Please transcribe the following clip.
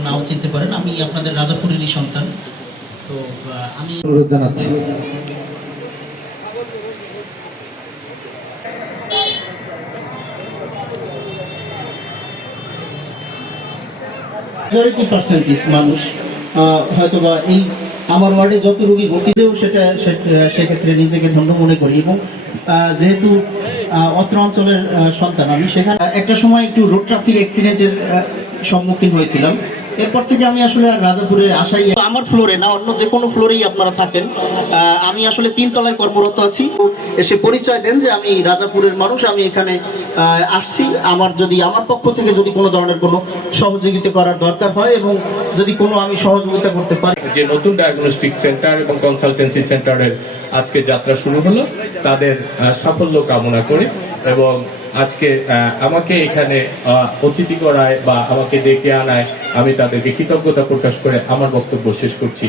নাও চিনতে পারেন। আমি আপনাদের রাজাপুরেরই সন্তান। তো আমি অনুরোধ জানাচ্ছি। মেজরিটি পার্সেন্টেজ মানুষ। হয়তোবা এই আমার ওয়ার্ডে যত রোগী ভর্তি হয়েও সেটা সেক্ষেত্রে নিজেকে ধন্য মনে করি এবং আহ, যেহেতু আহ, অত্র অঞ্চলের সন্তান আমি সেখানে একটা সময় একটু রোড ট্রাফিক অ্যাক্সিডেন্টের সম্মুখীন হয়েছিলাম। এরপর থেকে আমি আসলে রাজাপুরে আসাই আমার ফ্লোরে না, অন্য যে কোনো ফ্লোরেই আপনারা থাকেন। আমি আসলে তিন তলায় কর্মরত আছি। এসে পরিচয় দেন যে আমি রাজাপুরের মানুষ, আমি এখানে আসছি। আমার যদি, আমার পক্ষ থেকে যদি কোনো ধরনের কোনো সহযোগিতা করার দরকার হয় এবং যদি কোনো আমি সহযোগিতা করতে পারি যে নতুন ডায়াগনস্টিক সেন্টার এবং কনসালটেন্সি সেন্টারের আজকে যাত্রা শুরু হলো, তাদের সাফল্য কামনা করি এবং আজকে আমাকে এখানে অতিথি করায় বা আমাকে ডেকে আনায় আমি তাদেরকে কৃতজ্ঞতা প্রকাশ করে আমার বক্তব্য শেষ করছি।